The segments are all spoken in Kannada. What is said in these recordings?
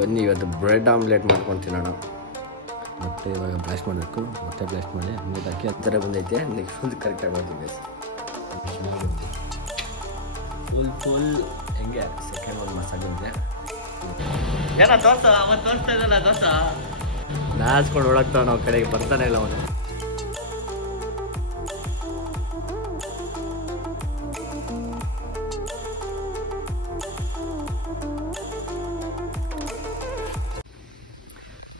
ಬನ್ನಿ ಇವತ್ತು ಬ್ರೆಡ್ ಆಮ್ಲೆಟ್ ಮಾಡ್ಕೊಂಡು ತಿನ್ನೋಣ. ಮೊಟ್ಟೆ ಇವಾಗ ಬ್ಲಾಸ್ಟ್ ಮಾಡಬೇಕು. ಮೊಟ್ಟೆ ಬ್ಲಾಸ್ಟ್ ಮಾಡಿ ಆಮ್ಲೆಟ್ ಹಾಕಿ ಆ ಥರ ಬಂದೈತೆ. ನೆಕ್ಸ್ಟ್ ಕರೆಕ್ಟಾಗಿ ಮಾಡ್ತೀವಿ ಫುಲ್ ಹೆಂಗೆ ಸೆಕೆಂಡ್ ಒಂದು ಮಸಾಲೆ ಇದೆ. ಏನೋ ದೋಸ ಅವತ್ತು ತೋರಿಸ್ತಾ ಇದ್ದಲ್ಲ ದೋಸ ನಾಚ್ಕೊಂಡು ಓಡಾಕ್ತಾವ ನಾವು ಕಡೆಗೆ ಬರ್ತಾನೆ ಇಲ್ಲ ಅವನು.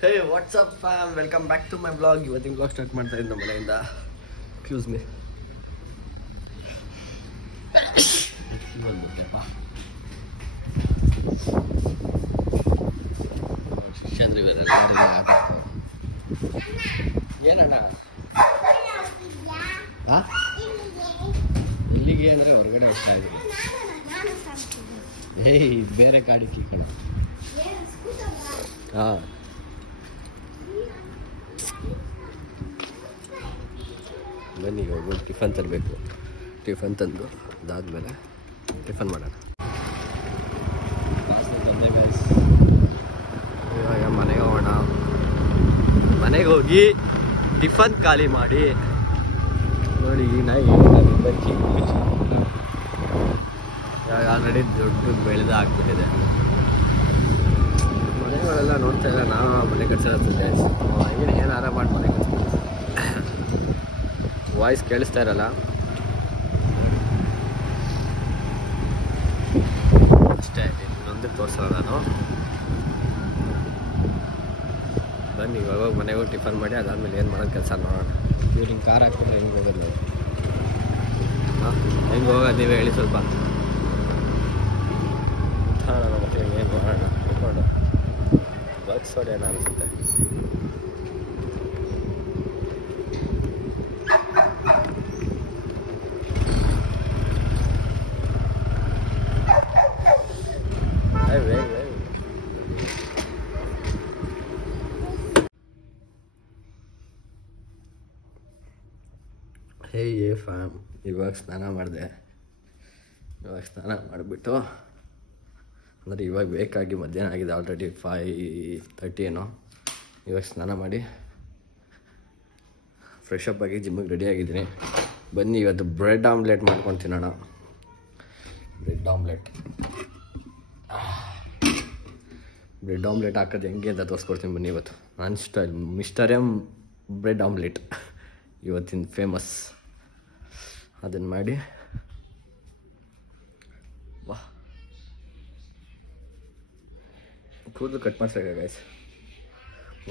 Hey what's up fam, welcome back to my blog. ಇವತ್ತಿನ ಬ್ಲಾಗ್ ಸ್ಟಾರ್ಟ್ ಮಾಡ್ತಾ ಇದ್ದ ನಮ್ಮ ಮನೆಯಿಂದ. Excuse me. ಏನಣ್ಣ ಇಲ್ಲಿಗೆ ಅಂದರೆ ಹೊರಗಡೆ ಹೋಗ್ತಾ ಇದ್ದೀನಿ. ಏಯ್ ಬೇರೆ ಕಾಡಿಕೆ ಕಣ. ಹಾಂ ಬನ್ನಿ ಹೋಗ್ಬೋದು. ಟಿಫನ್ ತರಬೇಕು. ಟಿಫನ್ ತಂದು ಅದಾದಮೇಲೆ ಟಿಫನ್ ಮಾಡೋಣ. ಇವಾಗ ಮನೆಗೆ ಹೋಗೋಣ. ಮನೆಗೆ ಹೋಗಿ ಟಿಫನ್ ಖಾಲಿ ಮಾಡಿ ನೋಡಿ. ನಾಯಿ ಇವಾಗ ಆಲ್ರೆಡಿ ದೊಡ್ಡ ಬೆಳೆದ ಆಗ್ಬಿಟ್ಟಿದೆ. ಮನೆಗಳೆಲ್ಲ ನೋಡ್ತಾ ಇಲ್ಲ. ನಾನು ಮನೆ ಕಟ್ಸಿರುತ್ತೆ ಏನು ಆರಾಮ ಮಾಡಿ ಮನೆ ಕಟ್ಸ್ಬಿಟ್ಟು ವಾಯ್ಸ್ ಕೇಳಿಸ್ತಾ ಇರಲ್ಲ ಅಷ್ಟೇ. ಇನ್ನೊಂದು ತೋರಿಸಲ್ಲ ನಾನು. ಬನ್ನಿ ಇವಾಗ ಮನೆಗೆ ಹೋಗಿ ಟಿಫನ್ ಮಾಡಿ ಅದಾದಮೇಲೆ ಏನು ಮಾಡೋದು ಕೆಲಸ ನೋಡೋಣ. ಇವ್ರು ಹಿಂಗೆ ಕಾರ್ ಹಾಕ್ಬಿಟ್ರೆ ಹೆಂಗೆ ಹೋಗೋದು? ಹಾಂ ಹೆಂಗೆ ಹೋಗೋದು ನೀವೇ ಹೇಳಿ ಸ್ವಲ್ಪ. ಹಾಂ ನನ್ನ ಮಕ್ಕಳಿಗೆ ಏನು ಮಾಡೋಣ ಇಟ್ಕೊಂಡು ಬಗ್ಸ್ ಹೊಡೆಯೋಣ ಅನಿಸುತ್ತೆ. ಹೇ ಫ್ಯಾಮ್, ಇವಾಗ ಸ್ನಾನ ಮಾಡಿದೆ. ಇವಾಗ ಸ್ನಾನ ಮಾಡಿಬಿಟ್ಟು ಅಂದರೆ ಇವಾಗ ಬೇಕಾಗಿ ಮಧ್ಯಾಹ್ನ ಆಗಿದೆ. ಆಲ್ರೆಡಿ 5:30 ಏನೋ. ಇವಾಗ ಸ್ನಾನ ಮಾಡಿ ಫ್ರೆಶ್ ಅಪ್ ಆಗಿ ಜಿಮ್ಮಿಗೆ ರೆಡಿ ಆಗಿದ್ದೀನಿ. ಬನ್ನಿ ಇವತ್ತು ಬ್ರೆಡ್ ಆಮ್ಲೆಟ್ ಮಾಡ್ಕೊಂಡು ತಿನ್ನೋಣ. ಬ್ರೆಡ್ ಆಮ್ಲೆಟ್ ಹಾಕೋದು ಹೆಂಗೆ ಅಂತ ತೋರಿಸ್ಕೊಡ್ತೀನಿ ಬನ್ನಿ. ಇವತ್ತು ನನ್ನ style mister M bread omelette ಇವತ್ತಿನ ಫೇಮಸ್. ಅದನ್ನು ಮಾಡಿ ವಾಹ್. ಕೂದಲು ಕಟ್ ಮಾಡಿಸ್ಬೇಕಾ ಗೈಸ್?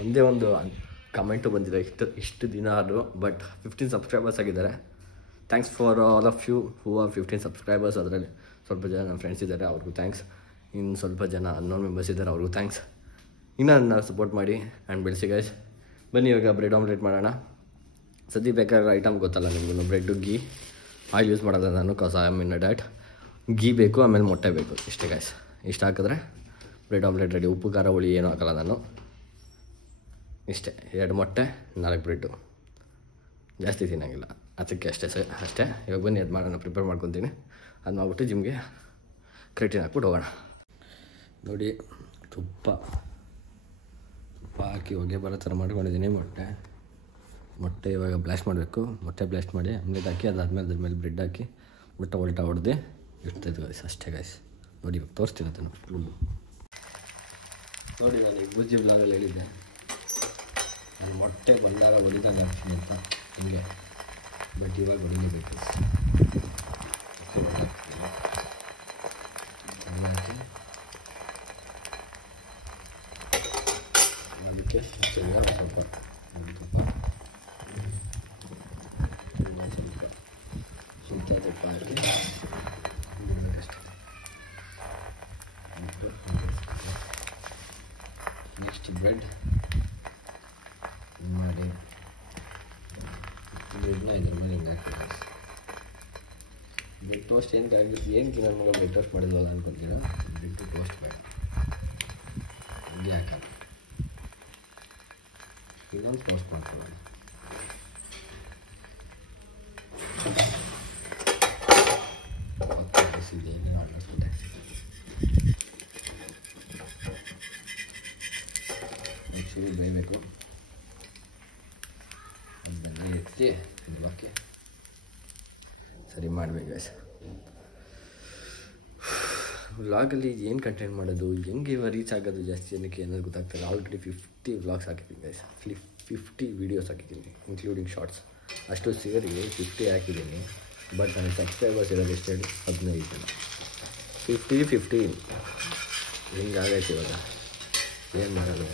ಒಂದೇ ಒಂದು ಕಮೆಂಟು ಬಂದಿದೆ ಇಷ್ಟು ದಿನ ಆದರೂ. ಬಟ್ 15 ಸಬ್ಸ್ಕ್ರೈಬರ್ಸ್ ಆಗಿದ್ದಾರೆ. Thanks for all of you who are 15 subscribers. ಅದರಲ್ಲಿ ಸ್ವಲ್ಪ ಜನ ನನ್ನ ಫ್ರೆಂಡ್ಸ್ ಇದ್ದಾರೆ, ಅವ್ರಿಗೂ ಥ್ಯಾಂಕ್ಸ್. ಇನ್ನು ಸ್ವಲ್ಪ ಜನ ಅನ್ನೋನ್ ಮೆಂಬರ್ಸ್ ಇದ್ದಾರೆ, ಅವ್ರಿಗೂ ಥ್ಯಾಂಕ್ಸ್. ಇನ್ನೂ ನನ್ನ ಸಪೋರ್ಟ್ ಮಾಡಿ ಆ್ಯಂಡ್ ಬೆಳೆಸಿ ಗೈಸ್. ಬನ್ನಿ ಇವಾಗ ಬ್ರೆಡ್ ಆಮ್ಲೆಟ್ ಮಾಡೋಣ. ಸದ್ಯ ಬೇಕಾದ್ರೆ ಐಟಮ್ ಗೊತ್ತಲ್ಲ ನಿಮಗೂ. ಬ್ರೆಡ್ಡು, ಗೀ, ಆಯಿಲ್ ಯೂಸ್ ಮಾಡೋದ ನಾನು, cause I am in a diet. Ghee ಬೇಕು, ಆಮೇಲೆ ಮೊಟ್ಟೆ ಬೇಕು. ಇಷ್ಟೇ ಗೈಸ್. ಇಷ್ಟು ಹಾಕಿದ್ರೆ ಬ್ರೆಡ್ ಆಮ್ಲೆಟ್ ರೆಡಿ. ಉಪ್ಪು ಖಾರ ಹುಳಿ ಏನೂ ಹಾಕಲ್ಲ ನಾನು. ಇಷ್ಟೇ, 2 ಮೊಟ್ಟೆ 4 ಬ್ರೆಡ್ಡು. ಜಾಸ್ತಿ ತಿನ್ನೋಂಗಿಲ್ಲ ಅದಕ್ಕೆ ಅಷ್ಟೇ. ಇವಾಗ ಬನ್ನಿ ಅದು ಮಾಡೋಣ. ಪ್ರಿಪೇರ್ ಮಾಡ್ಕೊತೀನಿ. ಅದು ಮಾಡಿಬಿಟ್ಟು ಜಿಮ್ಗೆ ಕ್ರೇಟಿನ್ ಹಾಕ್ಬಿಟ್ಟು ಹೋಗೋಣ. ನೋಡಿ ತುಪ್ಪ ಹಾಕಿ ಹೊಗೆ ಬರೋ ಥರ ಮಾಡ್ಕೊಂಡಿದ್ದೀನಿ. ಮೊಟ್ಟೆ ಇವಾಗ ಬ್ಲಾಸ್ಟ್ ಮಾಡಬೇಕು. ಮೊಟ್ಟೆ ಬ್ಲಾಸ್ಟ್ ಮಾಡಿ ಆಮ್ಲೆಟ್ ಹಾಕಿ ಅದಾದಮೇಲೆ ಅದ್ರ ಮೇಲೆ ಬ್ರೆಡ್ ಹಾಕಿ ಉಲ್ಟಾ ಹೊಡೆದು ಇಡ್ತೈತೆ ಗೈಸ್. ಅಷ್ಟೇ ಗೈಸ್. ನೋಡಿ ಇವಾಗ ತೋರಿಸ್ತೀನಿ ಅದನ್ನು ಫುಲ್ಲು. ನೋಡಿ ನಾನು ಈಗ ಬುಜ್ಜಿ ಬ್ಲಾಗಲ್ಲಿ ಹೇಳಿದ್ದೆ ನಾನು ಮೊಟ್ಟೆ ಬಂದಾಗ ಹೊಡಿದಾಗ ಹಾಕ್ತೀನಿ ಅಂತ. ಹಿಂಗೆ ಬಟ್ ಇವಾಗ ಹೊಡಿಲೇಬೇಕು. ಅದಕ್ಕೆ ಸ್ವಲ್ಪ ಶುದ್ಧ ತುಪ್ಪ ಹಾಕಿ ನೆಕ್ಸ್ಟ್ ಬ್ರೆಡ್ ಮಾಡಿ ಬ್ರೆಡ್ನ ಇದ್ರ ಮೇಲೆ ಹಿಂಗೆ ಹಾಕ್ತೀವಿ. ಬ್ರೆಡ್ ಟೋಸ್ಟ್ ಏನು ತಿನ್ನೋ ಮಗ ಬ್ರೆಡ್ ಟೋಸ್ಟ್ ಮಾಡಿದ್ವಲ್ಲ ಅನ್ಕೊತೀರ. ಬ್ರೆಡ್ ಟೋಸ್ಟ್ ಬೇಡ, ಹಂಗೆ ಹಾಕೋದು. ಇದೊಂದು ಟೋಸ್ಟ್ ಮಾಡ್ಕೊಳ್ಳೋಣ. ಒಂಚೂರು ಬೇಯಬೇಕು. ಅದನ್ನೆಲ್ಲ ಎತ್ತಿ ಇಡೋಕ್ಕೆ ಸರಿ ಮಾಡಬೇಕು ಗೈಸ್. ವ್ಲಾಗಲ್ಲಿ ಏನು ಕಂಟೆಂಟ್ ಮಾಡೋದು, ಹೆಂಗೆ ರೀಚ್ ಆಗೋದು ಜಾಸ್ತಿ ಜನಕ್ಕೆ ಅನ್ನೋದು ಗೊತ್ತಾಗ್ತದೆ. ಆಲ್ರೆಡಿ 50 ವ್ಲಾಗ್ಸ್ ಹಾಕಿದ್ದೀನಿ ಗೈಸ್, 50 ವೀಡಿಯೋಸ್ ಹಾಕಿದ್ದೀನಿ ಇನ್ಕ್ಲೂಡಿಂಗ್ ಶಾರ್ಟ್ಸ್. ಅಷ್ಟು ಸೇರಿ 50 ಹಾಕಿದ್ದೀನಿ. ಬಟ್ ನನಗೆ ಸಬ್ಸ್ಕ್ರೈಬರ್ಸ್ ಇರೋದು ಎಷ್ಟು ಹೇಳಿ 15 ಜನ. 50 ಹಿಂಗಾಗೈತೆ ಇವಾಗ. ಏನು ಮಾಡೋದು,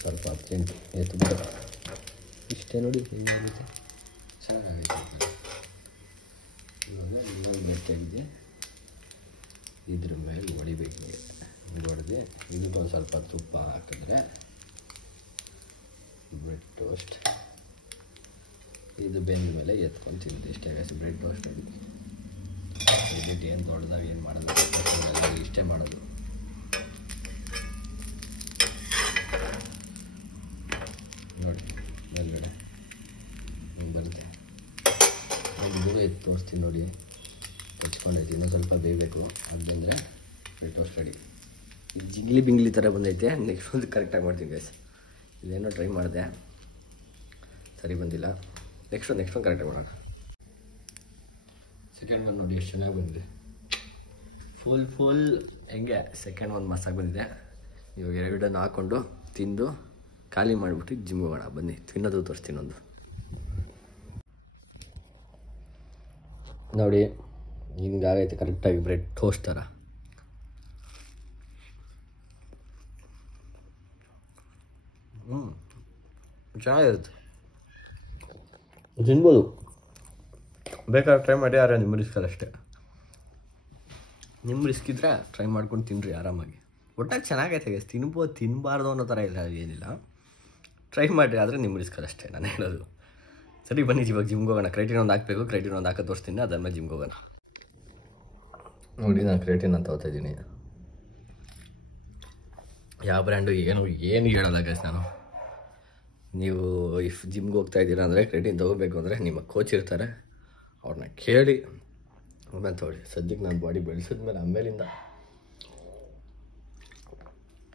ಸ್ವಲ್ಪ ಅರ್ಜೆಂಟ್ ಎತ್ಬಿಟ್ಟು ಇಷ್ಟೇ ನೋಡಿ ಹಿಂಗಾಗುತ್ತೆ. ಚೆನ್ನಾಗೈತೆ. ಇವಾಗ ಇನ್ನೊಂದು ಗಟ್ಟಿಯಾಗಿದೆ, ಇದ್ರ ಮೇಲೆ ಹೊಡಿಬೇಕು. ಹಿಂಗೆ ಹೊಡೆದು ಇದಕ್ಕೆ ಒಂದು ಸ್ವಲ್ಪ ತುಪ್ಪ ಹಾಕಿದ್ರೆ ಬ್ರೆಡ್ ಟೋಸ್ಟ್. ಇದು ಬೆಂದ ಮೇಲೆ ಎತ್ಕೊಂಡು ತಿಂದು ಇಷ್ಟೇ ಗೈಸ್ ಬ್ರೆಡ್ ಟೋಸ್ಟ್. ಏನು ದೊಡ್ಡದಾಗಿ ಏನು ಮಾಡೋದು, ಇಷ್ಟೇ ಮಾಡೋದು. ನೋಡಿ ಮೇಲ್ಗಡೆ ಹಿಂಗೆ ಬರುತ್ತೆ. ಮೂಗ ಎತ್ತು ತೋರಿಸ್ತೀನಿ ನೋಡಿ, ಕಚ್ಕೊಂಡೈತಿ. ಇನ್ನೂ ಸ್ವಲ್ಪ ಬೇಯಬೇಕು. ಅದಂದರೆ ಬ್ರೆಡ್ ಟೋಸ್ಟ್ ರೆಡಿ. ಇದು ಜಿಂಗ್ಲಿ ಬಿಂಗ್ಲಿ ಥರ ಬಂದೈತೆ. ನೆಕ್ಸ್ಟ್ ಒಂದು ಕರೆಕ್ಟಾಗಿ ಮಾಡ್ತೀನಿ ಗೈಸ್. ಇದೇನೋ ಟ್ರೈ ಮಾಡಿದೆ, ಸರಿ ಬಂದಿಲ್ಲ. ನೆಕ್ಸ್ಟ್ ಒಂದು ಕರೆಕ್ಟಾಗಿ ಮಾಡೋಣ. ಸೆಕೆಂಡ್ ಒನ್ ನೋಡಿ ಎಷ್ಟು ಚೆನ್ನಾಗಿ ಬಂದಿದೆ. ಫುಲ್ ಹೆಂಗೆ ಸೆಕೆಂಡ್ ಒಂದು ಮಸ್ತಾಗಿ ಬಂದಿದೆ. ಇವಾಗ ಎರಡನ್ನು ಹಾಕ್ಕೊಂಡು ತಿಂದು ಖಾಲಿ ಮಾಡಿಬಿಟ್ಟು ಜಿಮ್ಗೆ ಹೋಗೋಣ. ಬನ್ನಿ ತಿನ್ನೋದು ತೋರಿಸ್ತೀನಿ ಒಂದು. ನೋಡಿ ಹಿಂಗಾಗೈತೆ ಕರೆಕ್ಟಾಗಿ ಬ್ರೆಡ್ ಟೋಸ್ಟ್ ಥರ. ಚೆನ್ನಾಗಿರುತ್ತೆ, ತಿನ್ಬೋದು. ಬೇಕಾದ್ರೆ ಟ್ರೈ ಮಾಡಿ. ಯಾರ ನಿಮ್ಮ ರಿಸ್ಕಲ್ಲಿ ಅಷ್ಟೇ. ನಿಮ್ಮ ರಿಸ್ಕ್ ಇದ್ದರೆ ಟ್ರೈ ಮಾಡ್ಕೊಂಡು ತಿನ್ನಿರಿ ಆರಾಮಾಗಿ. ಒಟ್ಟಾಗಿ ಚೆನ್ನಾಗೈತೆ ಗೈಸ್. ತಿನ್ಬೋದು, ತಿನ್ನಬಾರ್ದು ಅನ್ನೋ ಥರ ಇಲ್ಲ, ಏನಿಲ್ಲ. ಟ್ರೈ ಮಾಡಿರಿ, ಆದರೆ ನಿಮ್ಮ ರಿಸ್ಕಲ್ಲಿ ಅಷ್ಟೇ ನಾನು ಹೇಳೋದು. ಸರಿ ಬನ್ನಿ ಇವಾಗ ಜಿಮ್ಗೆ ಹೋಗೋಣ. ಕ್ರೇಟಿನ್ ಒಂದು ಹಾಕಬೇಕು. ಕ್ರೇಟಿನ್ ಒಂದು ಹಾಕೋ ತೋರಿಸ್ತೀನಿ, ಅದಾದ್ಮೇಲೆ ಜಿಮ್ಗೆ ಹೋಗೋಣ. ನೋಡಿ ನಾನು ಕ್ರೇಟಿನ್ ಅಂತ ತಗೋತಾ ಇದ್ದೀನಿ. ಯಾವ ಬ್ರ್ಯಾಂಡು ಏನು ಹೇಳೋಲ್ಲ ಗೈಸ್ ನಾನು. ನೀವು ಇಫ್ ಜಿಮ್ಗೆ ಹೋಗ್ತಾ ಇದ್ದೀರಾ ಅಂದರೆ ಕ್ರೇಟಿನ್ ತೊಗೋಬೇಕು ಅಂದರೆ ನಿಮ್ಮ ಕೋಚ್ ಇರ್ತಾರೆ, ಅವ್ರನ್ನ ಕೇಳಿ ಆಮೇಲೆ ತೊಗೊಳ್ಳಿ. ಸದ್ಯಕ್ಕೆ ನಾನು ಬಾಡಿ ಬೆಳೆಸಿದ್ಮೇಲೆ ಆಮೇಲಿಂದ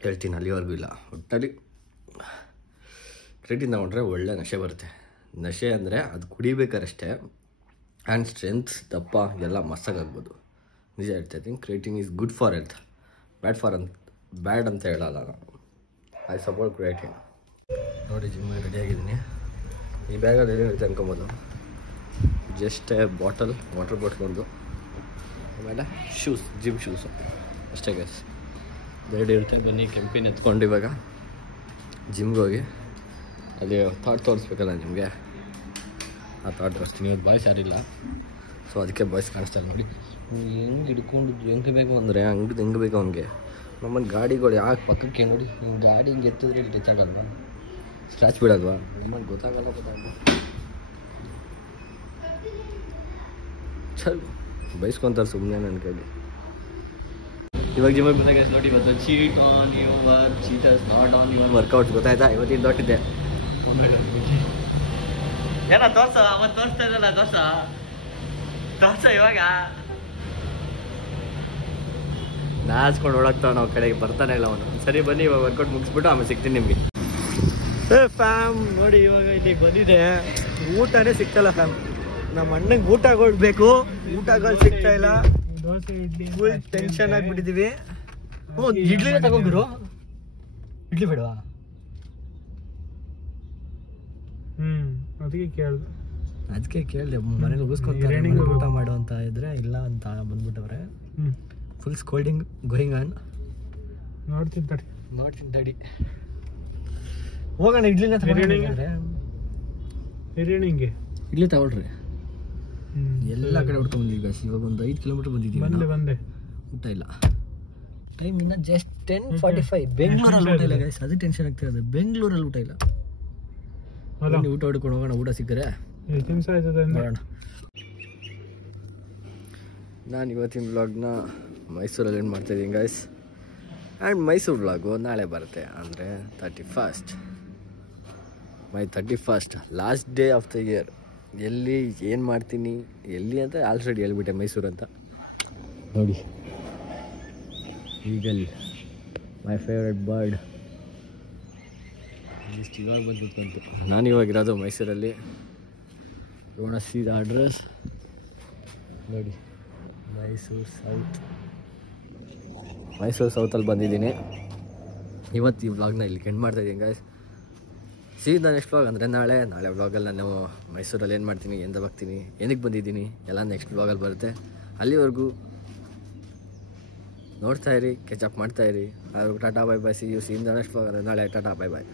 ಹೇಳ್ತೀನಿ, ಅಲ್ಲಿವರೆಗೂ ಇಲ್ಲ. ಒಟ್ಟಲ್ಲಿ ಕ್ರೇಟಿನ್ ತಗೊಂಡ್ರೆ ಒಳ್ಳೆ ನಶೆ ಬರುತ್ತೆ. ನಶೆ ಅಂದರೆ ಅದು ಕುಡಿಬೇಕಾರಷ್ಟೇ. ಆ್ಯಂಡ್ ಸ್ಟ್ರೆಂತ್, ದಪ್ಪ ಎಲ್ಲ ಮಸ್ತಾಗಾಗ್ಬೋದು. ನಿಜ ಹೇಳ್ತಾ ಇದ್ದೀನಿ. Creatine is good for health, bad ಅಂತ ಹೇಳಲ್ಲ ನಾನು. I support creatine. ನೋಡಿ ಜಿಮ್ಗೆ ರೆಡಿಯಾಗಿದ್ದೀನಿ. ಈ ಬ್ಯಾಗಲ್ಲಿ ಏನಿರುತ್ತೆ ಅನ್ಕೊಬೋದು. ಜಸ್ಟ್ ಬಾಟಲ್, ವಾಟರ್ ಬಾಟಲ್ ಒಂದು, ಆಮೇಲೆ ಶೂಸ್, ಜಿಮ್ ಶೂಸು ಅಷ್ಟೇ ಗೈಸ್. ಎರಡು ಇರುತ್ತೆ. ಬನ್ನಿ ಕೆಂಪಿನ ಎತ್ಕೊಂಡು ಇವಾಗ ಜಿಮ್ಗೆ ಹೋಗಿ ಅಲ್ಲಿ ಥಾಟ್ ತೋರಿಸ್ಬೇಕಲ್ಲ ನಿಮಗೆ, ಆ ಥಾಟ್ ತೋರಿಸ್ತೀನಿ. ಇವತ್ತು ಬಾಯ್ಸ್ ಯಾರಿಲ್ಲ, ಸೊ ಅದಕ್ಕೆ ಬಾಯ್ಸ್ ಕಾಣಿಸ್ತಾರೆ. ನೋಡಿ ಹೆಂಗೆ ಹಿಡ್ಕೊಂಡಿದ್ರು, ಹೆಂಗೆ ಬೇಕು ಅಂದರೆ ಹೆಂಗೆ ಬೇಕು ಅವ್ನಿಗೆ. ನಮ್ಮನ್ನು ಗಾಡಿಗಳು ಯಾಕೆ ಪಕ್ಕಕ್ಕೆ ನೋಡಿ, ಹಿಂಗೆ ಗಾಡಿ ಹಿಂಗೆ ಎತ್ತಿದ್ರೆ ಇಲ್ಲಿ ಟಚ್ ಆಗಲ್ವಾ, ಸ್ಕ್ರಾಚ್ ಬಿಡೋಲ್ವಾ, ನಮ್ಮನ್ನು ಗೊತ್ತಾಗಲ್ಲ. ಚಲ್ ಬೈಸ್ಕೊತಾರೆ ಸುಮ್ಮನೆ ನನ್ನ ಕೈಲಿ. ಇವಾಗ ಜಿಮ್ಗೆ ಬಂದಾಗ ನೋಡಿ, ಇವತ್ತು cheat on your cheaters not on your workouts. ಗೊತ್ತಾಯ್ತಾ? ಇವತ್ತಿನ ದೊಡ್ಡಿದೆ. ಏನ ತೋರ್ಸ, ಅವತ್ತು ತೋರಿಸ್ತಾ ಇದ್ದಲ್ಲ, ತೋರ್ಸ ಇವಾಗ. ನಾಚ್ಕೊಂಡು ಓಡಾಕ್ತಾವ ನಾವು ಕಡೆಗೆ ಬರ್ತಾನೆ ಇಲ್ಲ ಅವನು. ಸರಿ ಬನ್ನಿ ಇವಾಗ ವರ್ಕೌಟ್ ಮುಗಿಸ್ಬಿಟ್ಟು ಆಮೇಲೆ ಸಿಗ್ತೀನಿ ನಿಮಗೆ. ಫ್ಯಾಮ್ ನೋಡಿ ಇವಾಗ ಇಲ್ಲಿಗೆ ಬಂದಿದೆ. ಊಟನೇ ಸಿಗ್ತಲ್ಲ ಫ್ಯಾಮ್. ನಮ್ಮ ಅಣ್ಣಂಗೆ ಊಟಗಳು ಬೇಕು, ಊಟಗಳು ಸಿಗ್ತಾ ಇಲ್ಲ. Full tension ಆಗಿಬಿಟ್ಟಿದ್ದೀವಿ. ಇಡ್ಲಿನೇ ತಗೊಂಡ್ರು. ಇಡ್ಲಿ ಬೇಡವಾ? ಅದಕ್ಕೆ ಕೇಳಿದೆ. ಮನೇಲಿ ಮುಗಿಸ್ಕೊಂತಾರೆ, ಊಟ ಮಾಡು ಅಂತ ಇದ್ರೆ ಇಲ್ಲ ಅಂತ ಬಂದ್ಬಿಟ್ಟವ್ರೆ. Full scolding going on. ನೋಡ್ತೀನಿ ತಡಿ. ಹೋಗೋಣ ಇಡ್ಲಿನ ತಗೊಂಡ್ರೆ. ಇಡ್ಲಿ ತಗೊಳ್ರಿ. ಎಲ್ಲ ಕಡೆ ಹುಡ್ಕೊಂಡು ಬಂದಿದ್ದೀವಿ. ಇವಾಗ ಒಂದು 5 ಕಿಲೋಮೀಟರ್ ಬಂದಿದ್ದೀವಿ. ಊಟ ಇಲ್ಲ. ಟೈಮ್ ಇನ್ನ ಜಸ್ಟ್ 10:45. ಬೆಂಗಳೂರಲ್ಲಿ ಊಟ ಇಲ್ಲ ಗೈಸ್, ಅದು ಟೆನ್ಷನ್ ಆಗ್ತಿರೋದು. ಬೆಂಗಳೂರಲ್ಲಿ ಊಟ ಇಲ್ಲ. ಊಟ ಹೊಡ್ಕೊಂಡು ಹೋಗೋಣ. ಊಟ ಸಿಕ್ಕರೆ ನೋಡೋಣ. ನಾನು ಇವತ್ತಿನ ವ್ಲಾಗ್ನ ಮೈಸೂರಲ್ಲಿ ಏನು ಮಾಡ್ತಾಯಿದ್ದೀನಿ ಗೈಸ್. ಆ್ಯಂಡ್ ಮೈಸೂರು ವ್ಲಾಗು ನಾಳೆ ಬರುತ್ತೆ, ಅಂದರೆ 31st. My 31st last day of the year. ಎಲ್ಲಿ ಏನು ಮಾಡ್ತೀನಿ ಎಲ್ಲಿ ಅಂತ ಆಲ್ರೆಡಿ ಹೇಳ್ಬಿಟ್ಟೆ, ಮೈಸೂರು ಅಂತ. ನೋಡಿ ಈಗಲ್ಲಿ ಮೈ ಫೇವ್ರೆಟ್ ಬರ್ಡ್. ಇಷ್ಟು ಇವಾಗ ಬಂದು ಕೂತ್ಕೊಂತು. ನಾನಿವಾಗಿರೋದು ಮೈಸೂರಲ್ಲಿ. ರೋಣ ಸಿ ದ ಅಡ್ರೆಸ್ ನೋಡಿ, ಮೈಸೂರು ಸೌತಲ್ಲಿ ಬಂದಿದ್ದೀನಿ. ಇವತ್ತು ಈ ವ್ಲಾಗ್ನ ಇಲ್ಲಿ ಎಂಡ್ ಮಾಡ್ತಾಯಿದ್ದೀನಿ ಗೈಸ್. ಸೀದಾ ನೆಕ್ಸ್ಟ್ ವ್ಲಾಗ್ ಅಂದರೆ ನಾಳೆ ವ್ಲಾಗಲ್ಲಿ ನಾನು ಮೈಸೂರಲ್ಲಿ ಏನು ಮಾಡ್ತೀನಿ, ಎಂದ ಬರ್ತೀನಿ, ಏನಕ್ಕೆ ಬಂದಿದ್ದೀನಿ ಎಲ್ಲ ನೆಕ್ಸ್ಟ್ ವ್ಲಾಗಲ್ಲಿ ಬರುತ್ತೆ. ಅಲ್ಲಿವರೆಗೂ ನೋಡ್ತಾಯಿರಿ, ಕೆಚಪ್ ಮಾಡ್ತಾಯಿರಿ. ಅವ್ರಿಗೂ tata bye bye. See you. See in the next vlog ಅಂದರೆ ನಾಳೆ. ಟಾಟಾ ಬೈ ಬಾಯ್.